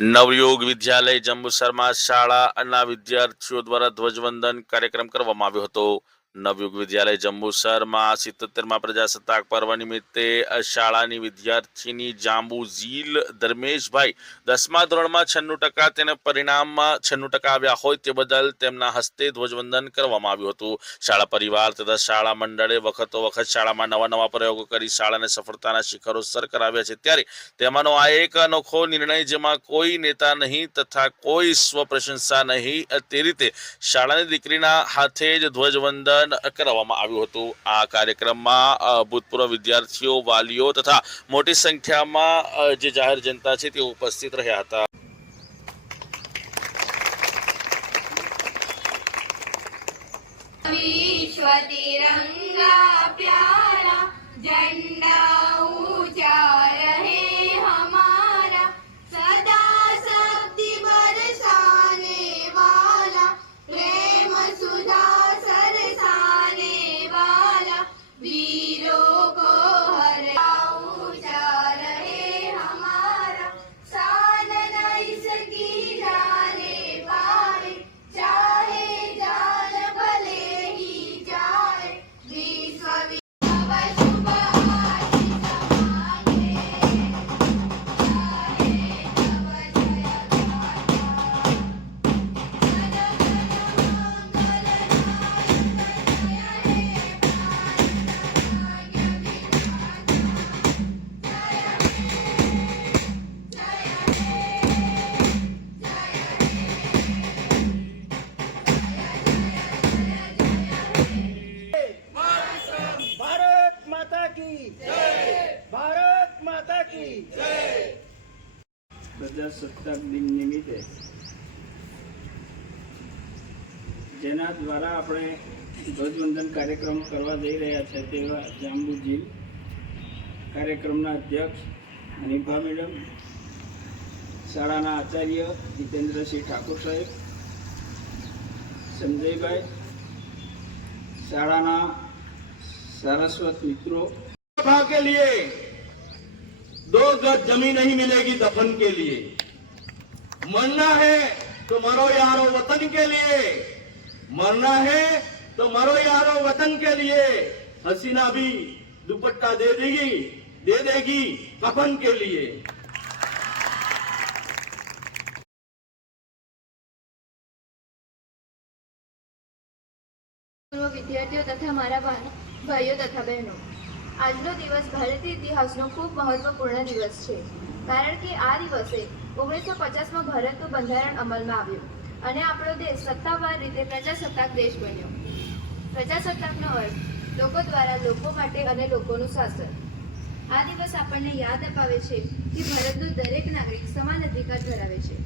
નવયુગ વિદ્યાલય જંબુસરમાં શાળાના વિદ્યાર્થીઓ દ્વારા ધ્વજવંદન કાર્યક્રમ કરવામાં આવ્યો હતો। નવયુગ વિદ્યાલય જંબુસરમાં 77મા પ્રજાસત્તાક પર્વ નિમિત્તે શાળાની વિદ્યાર્થીની જાંબુ ઝીલ ધર્મેશભાઈ 10મા ધોરણમાં 96% તેના પરિણામમાં 96% આવ્યા હોય તે બદલ તેમના હસ્તે ધ્વજવંદન કરવામાં આવ્યું હતું। શાળા પરિવાર તથા શાળા મંડળે વખતો વખત શાળામાં નવા નવા પ્રયોગો કરી શાળાને સફળતાના શિખરો સર કરાવ્યા છે, ત્યારે તેમાંનો આ એક અનોખો નિર્ણય જેમાં કોઈ નેતા નહીં તથા કોઈ સ્વ પ્રશંસા નહીં, તે રીતે શાળાની દીકરીના હાથે જ ધ્વજવંદન કરવામાં આવ્યું હતું। આ કાર્યક્રમમાં ભૂતપૂર્વ વિદ્યાર્થીઓ, વાલીઓ તથા મોટી સંખ્યામાં જે જાહેર જનતા છે તે ઉપસ્થિત રહ્યા હતા। विश्व तिरंगा प्यारा झंडा ऊंचा रहे हमारा, सदा शक्ति बरसाने वाला, प्रेम सुधा सरसाने वाला, वीरों को हर ऊंचा रहे हमारा, शान न इसकी जाने पाए, चाहे जान भले ही जाए, विश्व शुभ आशीष मांगे, भारत माता की जय, भारत माता की जय। प्रजासत्ताक दिन निमित्ते जेना द्वारा આપણે ધ્વજવંદન કાર્યક્રમ કરવા જઈ રહ્યા છે તેવા જાંબુ ઝીલ કાર્યક્રમના અધ્યક્ષ અનિભા મેડમ, શાળાના આચાર્ય જીતેન્દ્રસિંહ ઠાકોર સાહેબ, સંજયભાઈ, શાળાના सारस्वत मित्रों, के लिए 2 गज जमीन नहीं मिलेगी दफन के लिए। मरना है तो मरो यारो वतन के लिए, मरना है तो मरो यारो वतन के लिए। हसीना भी दुपट्टा दे देगी कफन के लिए। विद्यार्थियों तथा मारा भाईओ तथा बहनों, આજનો દિવસ ભારતીય ઇતિહાસનો ખૂબ મહત્વપૂર્ણ દિવસ છે, કારણ કે આ દિવસે 1950માં ભારતનું બંધારણ અમલમાં આવ્યું અને આપણો દેશ સત્તાવાર રીતે પ્રજાસત્તાક દેશ બન્યો। પ્રજાસત્તાકનો અર્થ લોકો દ્વારા લોકો માટે અને લોકોનું શાસન। આ દિવસ આપણને યાદ અપાવે છે કે ભારતનો દરેક નાગરિક સમાન અધિકાર ધરાવે છે।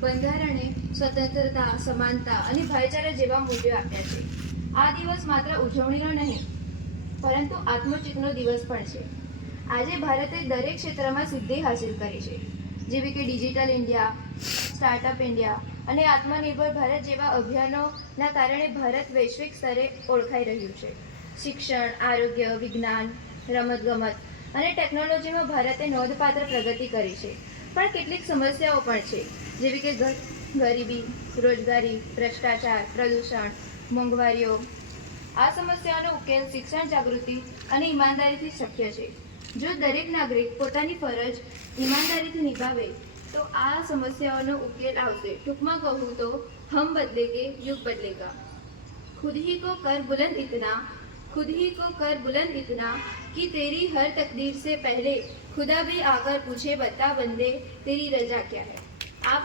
બંધારણે સ્વતંત્રતા, સમાનતા અને ભાઈચારા જેવા મૂલ્યો આપ્યા છે। આ દિવસ માત્ર ઉજવણીનો નહીં પરંતુ આત્મચિતનો દિવસ પણ છે। આજે ભારતે દરેક ક્ષેત્રમાં સિદ્ધિ હાંસિલ કરી છે, જેવી કે ડિજિટલ ઇન્ડિયા, સ્ટાર્ટઅપ ઇન્ડિયા અને આત્મનિર્ભર ભારત જેવા અભિયાનોના કારણે ભારત વૈશ્વિક સ્તરે ઓળખાઈ રહ્યું છે। શિક્ષણ, આરોગ્ય, વિજ્ઞાન, રમતગમત અને ટેકનોલોજીમાં ભારતે નોંધપાત્ર પ્રગતિ કરી છે, પણ કેટલીક સમસ્યાઓ પણ છે, જેવી કે ગરીબી, રોજગારી, ભ્રષ્ટાચાર, પ્રદૂષણ, મોંઘવારીઓ। આ સમસ્યાનો ઉકેલ શિક્ષણ, જાગૃતિ અને ઈમાનદારીથી શક્ય છે। જો દરેક નાગરિક પોતાની ફરજ ઈમાનદારીથી નિભાવે તો આ સમસ્યાઓનો ઉકેલ આવશે। ટૂંકમાં કહું તો હમ બદલેગે યુગ બદલેગા। खुद ही को कर बुलंद इतना कि तेरी हर तकदीर से पहले खुदा भी आकर पूछे, बता बंदे तेरी रजा क्या है। आप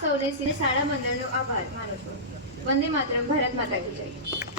સૌને શાળા મંડળનો આભાર માનું છું। વંદે માતરમ, ભારત માતા કી જય।